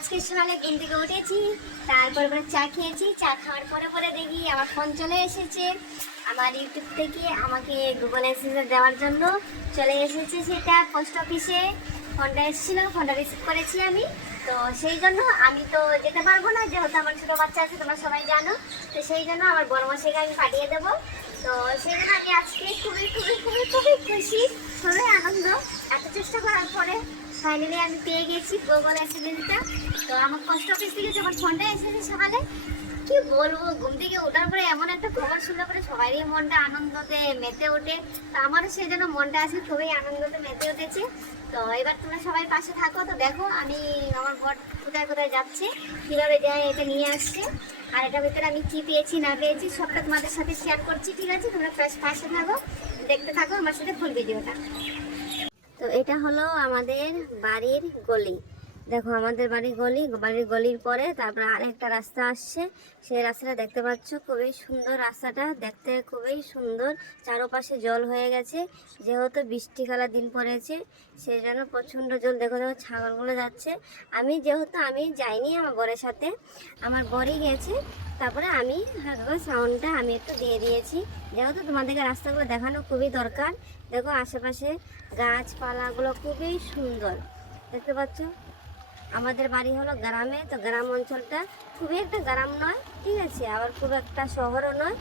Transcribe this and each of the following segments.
আজকে সকালে ঘুম থেকে উঠেছি, তারপর পরে চা খেয়েছি, চা খাওয়ার পরে পরে দেখি আমার ফোন চলে এসেছে। আমার ইউটিউব থেকে আমাকে গুগল অ্যাসেসে দেওয়ার জন্য চলে এসেছে সেটা পোস্ট অফিসে ফোনটা এসেছিল, ফোনটা রিসিভ করেছি আমি। তো সেই জন্য আমি তো যেতে পারব না, যেহেতু আমার ছোটো বাচ্চা আছে, তোমরা সবাই জানো। তো সেই জন্য আমার বড় মাসিকে আমি পাঠিয়ে দেবো। তো সেই জন্য আমি আজকে খুবই খুবই খুবই খুবই খুশি, খুবই আনন্দ। এত চেষ্টা করার পরে ফাইনালি আমি পেয়ে গেছি গুগল অ্যাসিডেন্টটা তো আমার পোস্ট অফিস থেকে যখন ফোনটা এসেছে সকালে কি বলব, ঘুম থেকে ওঠার পরে এমন একটা খবর শুনলে পরে সবারই মনটা আনন্দতে মেতে ওঠে। তো আমারও সেই জন্য মনটা আছে, খুবই আনন্দতে মেতে উঠেছে। তো এবার তোমরা সবাই পাশে থাকো। তো দেখো, আমি আমার বর কোথায় কোথায় যাচ্ছে, কীভাবে যায় এটা নিয়ে আসছে। আর এটার ভিতরে আমি কি পেয়েছি, না পেয়েছি, সবটা তোমাদের সাথে শেয়ার করছি, ঠিক আছে? তোমরা পাশ- পাশে থাকো, দেখতে থাকো আমার সাথে ফুল ভিডিওটা তো এটা হলো আমাদের বাড়ির গলি। দেখো, আমাদের বাড়ির গলি, বাড়ির গলির পরে তারপর আরেকটা রাস্তা আসছে। সেই রাস্তাটা দেখতে পাচ্ছ, খুবই সুন্দর রাস্তাটা। দেখতে খুবই সুন্দর, চারোপাশে জল হয়ে গেছে। যেহেতু বৃষ্টিকালের দিন পড়েছে সেই জন্য প্রচণ্ড জল। দেখো দেখো, ছাগলগুলো যাচ্ছে। আমি যেহেতু আমি যাইনি আমার বরের সাথে, আমার বরই গেছে। তারপরে আমি হালকা সাউন্ডটা আমি একটু দিয়ে দিয়েছি। যেহেতু তোমাদেরকে রাস্তাগুলো দেখানো খুবই দরকার, দেখো, আশেপাশে গাছপালাগুলো খুবই সুন্দর। দেখতে পাচ্ছ? আমাদের বাড়ি হলো গ্রামে, তো গ্রাম অঞ্চলটা খুবই একটা গ্রাম নয়, ঠিক আছে? আবার খুব একটা শহরও নয়।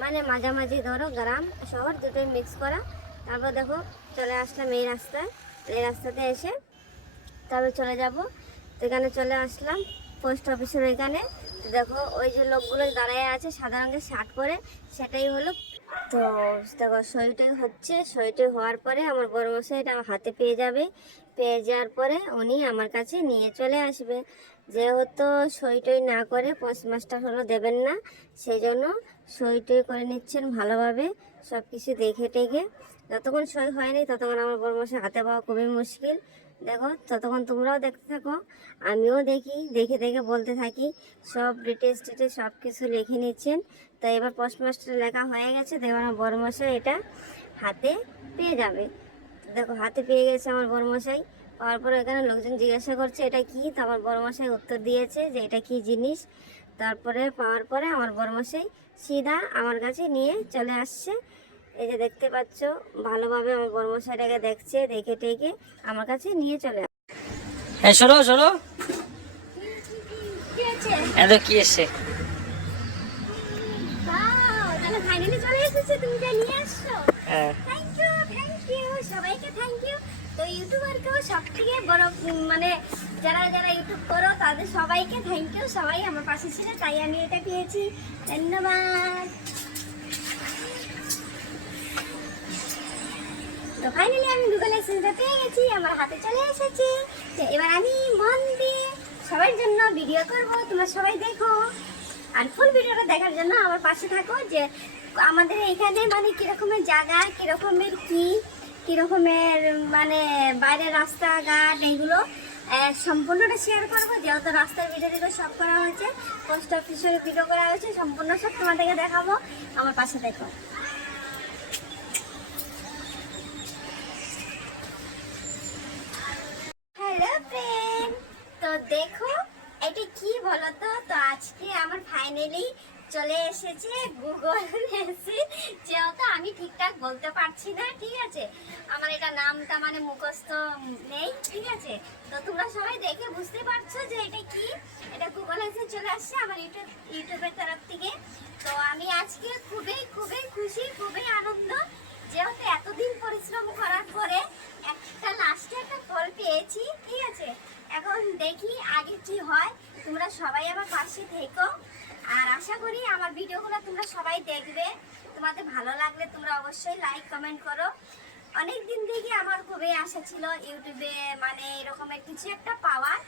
মানে মাঝামাঝি ধরো গ্রাম, শহর দুটোই মিক্স করা। তারপর দেখো, চলে আসলাম এই রাস্তায়। এই রাস্তাতে এসে তারপর চলে যাব। তো এখানে চলে আসলাম পোস্ট অফিসের এখানে। তো দেখো, ওই যে লোকগুলো দাঁড়ায় আছে, সাদা রঙের শার্ট পরে, সেটাই হলো। তো দেখো সইটাই হচ্ছে। সইটাই হওয়ার পরে আমার বড় মশাই এটা হাতে পেয়ে যাবে। পেয়ে যাওয়ার পরে উনি আমার কাছে নিয়ে চলে আসবে। যেহেতু সইটই না করে পোস্টমাস্টার হলো দেবেন না সেই জন্য সইটই করে নিচ্ছেন ভালোভাবে সব কিছু দেখে টেখে। যতক্ষণ সই হয়নি ততক্ষণ আমার বড় মশাই হাতে পাওয়া খুবই মুশকিল। দেখো, ততক্ষণ তোমরাও দেখতে থাকো, আমিও দেখি, দেখে দেখে বলতে থাকি। সব ডিটেলস টিটেলস সব কিছু লিখে নিচ্ছেন। তো এবার পোস্টমাস্টার লেখা হয়ে গেছে এবার আমার বড় মশাই এটা হাতে পেয়ে যাবে। দেখো হাতে পেয়ে গেছে আমার বড় মশাই পাওয়ার পর এখানে লোকজন জিজ্ঞাসা করছে এটা কি? তো আমার বড় মশাই উত্তর দিয়েছে যে এটা কি জিনিস? তারপরে পাওয়ার পরে আমার বড় মশাই সিধা আমার কাছে নিয়ে চলে আসছে। এই যে দেখতে পাচ্ছ ভালোভাবে আমার বড় মশাইটাকে দেখছে দেখে টেকে আমার কাছে নিয়ে চলে আসছে হ্যাঁ সরো সরো। এত কি এসছে Wow, তাহলে ফাইনালি চলে এসেছে তুমি নিয়ে হ্যাঁ। সবাইকে থ্যাংক ইউ তো ইউটিউবারকেও সব থেকে বড় মানে যারা যারা ইউটিউব করো, তাদের সবাইকে থ্যাংক ইউ সবাই আমার পাশে ছিল, তাই আমি এটা পেয়েছি। ধন্যবাদ। তো ফাইনালি আমি গুগল এক্সেসটা পেয়ে গেছি, আমার হাতে চলে এসেছে। তো এবার আমি মন দিয়ে সবার জন্য ভিডিও করব, তোমরা সবাই দেখো। আর ফুল ভিডিওটা দেখার জন্য আমার পাশে থাকো, যে আমাদের এখানে মানে কিরকমের জায়গা, কিরকমের কি কিরকমের মানে বাইরের রাস্তাঘাট এইগুলো সম্পূর্ণটা শেয়ার করব। যেহেতু রাস্তার ভিডিও দিকে সব করা হয়েছে পোস্ট অফিসের ভিডিও করা হয়েছে, সম্পূর্ণ সব তোমাদেরকে দেখাবো। আমার পাশে দেখো। হ্যালো তো দেখো, এটা কি বলো তো তো আজকে আমার ফাইনালি চলে এসেছে, গুগল যেহেতু আমি ঠিকঠাক বলতে পারছি না, ঠিক আছে? আমার এটা নামটা মানে মুখস্থ নেই, ঠিক আছে? তো তোমরা সবাই দেখে বুঝতে পারছ যে এটা কি? এটা গুগল মেসেজ চলে আসছে আমার ইউটিউব, ইউটিউবের তরফ থেকে। তো আমি আজকে খুবই খুবই খুশি, খুবই আনন্দ। যেহেতু এতদিন পরিশ্রম করার পরে একটা লাস্টে একটা ফল পেয়েছি, ঠিক আছে? এখন দেখি আগে কি হয়। তোমরা সবাই আমার পাশে থেকো। আর আশা করি আমার ভিডিওগুলো তোমরা সবাই দেখবে। তোমাদের ভালো লাগলে তোমরা অবশ্যই লাইক কমেন্ট করো। অনেক দিন থেকে আমার খুবই আশা ছিল ইউটিউবে মানে এরকমের কিছু একটা পাওয়ার।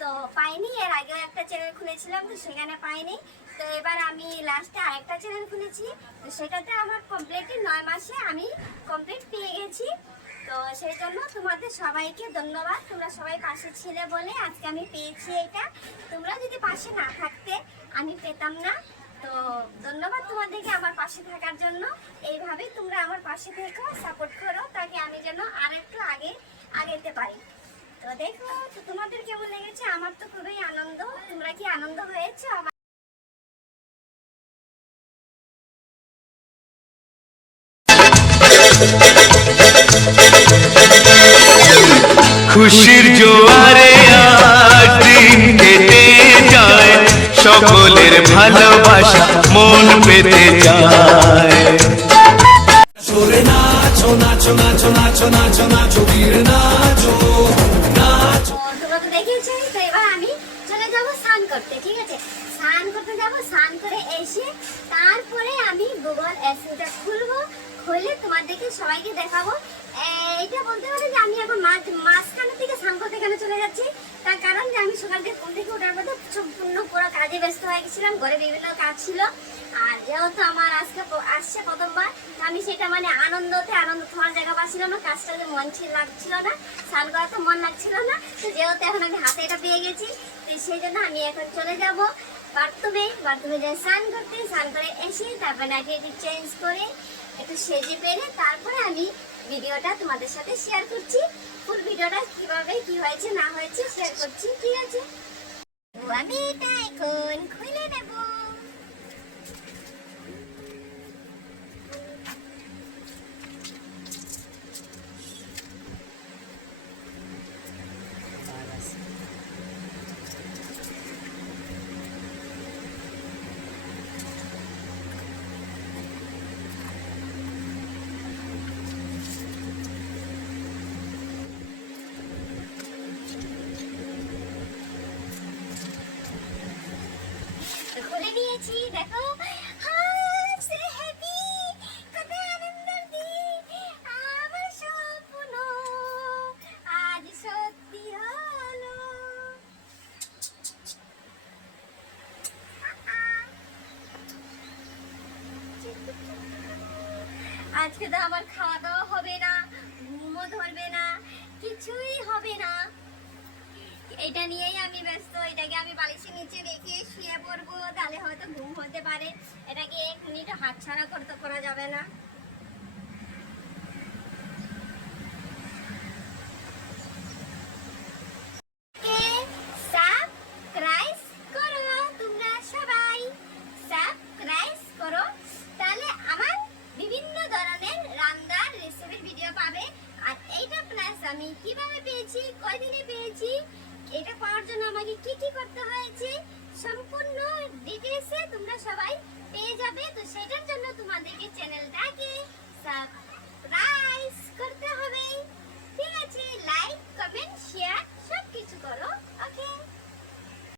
তো পাইনি, এর আগেও একটা চ্যানেল খুলেছিলাম, তো সেখানে পাইনি। তো এবার আমি লাস্টে আরেকটা চ্যানেল খুলেছি, তো সেটাতে আমার কমপ্লিটলি নয় মাসে আমি কমপ্লিট পেয়ে গেছি। তো সেই জন্য তোমাদের সবাইকে ধন্যবাদ। তোমরা সবাই পাশে ছিলে বলে আজকে আমি পেয়েছি এটা। তোমরা যদি পাশে না থাকতে, আমি পেতাম না। তো ধন্যবাদ তোমাদেরকে আমার পাশে থাকার জন্য। এইভাবেই তোমরা আমার পাশে থেকো সাপোর্ট করো, তাকে আমি যেন আর একটু আগে আগেতে পারি। তো দেখো, তো তোমাদের কেমন লেগেছে? আমার তো খুবই আনন্দ। তোমরা কি আনন্দ হয়েছে আমার খুশির ভালোবাসা মন পেতে যায় তো তোমরা তো দেখেছ তো এবার আমি চলে যাব স্নান করতে ঠিক আছে? স্নান করতে যাব স্নান করে এসে তারপরে আমি গুগল অ্যাসিটা খুলবো খুলে তোমাদেরকে সবাইকে দেখাবো। এইটা বলতে পারি যে আমি এখন থেকে স্নান করতে কেন চলে যাচ্ছি? তার কারণ যে আমি সকাল থেকে ঘুম থেকে ওঠার মধ্যে সম্পূর্ণ পুরো কাজে ব্যস্ত হয়ে গেছিলাম, ঘরে বিভিন্ন কাজ ছিল। আর যেহেতু আমার আজকে আসছে প্রথমবার, তো আমি সেটা মানে আনন্দতে আনন্দ তোমার জায়গা পাচ্ছিলাম না কাজটা যে মন ছিল লাগছিল না, স্নান করাতে মন লাগছিল না। তো যেহেতু এখন আমি হাতে এটা পেয়ে গেছি, তো সেই জন্য আমি এখন চলে যাব বাথরুমে। বাথরুমে যাই স্নান করতে, স্নান করে এসে তারপরে নাকি একটু চেঞ্জ করে একটু সেজে পেরে তারপরে আমি ভিডিওটা তোমাদের সাথে শেয়ার করছি। ফুল ভিডিওটা কীভাবে কি হয়েছে না হয়েছে শেয়ার করছি ঠিক আছে এখন খুলে নেব তো খুলে নিয়েছি দেখো হায়, সে happy, কত আনন্দের দিন, আমার স্বপ্ন আজ সত্যি হলো। আজকে তো আমার খাওয়া দাওয়া হবে না, ঘুমও ধরবে না, কিছুই হবে না। এটা নিয়েই আমি ব্যস্ত, এটাকে আমি বালিশের হয়তো ঘুম হতে পারে এটাকে এক মিনিট হাতছাড়া করতে করা যাবে না?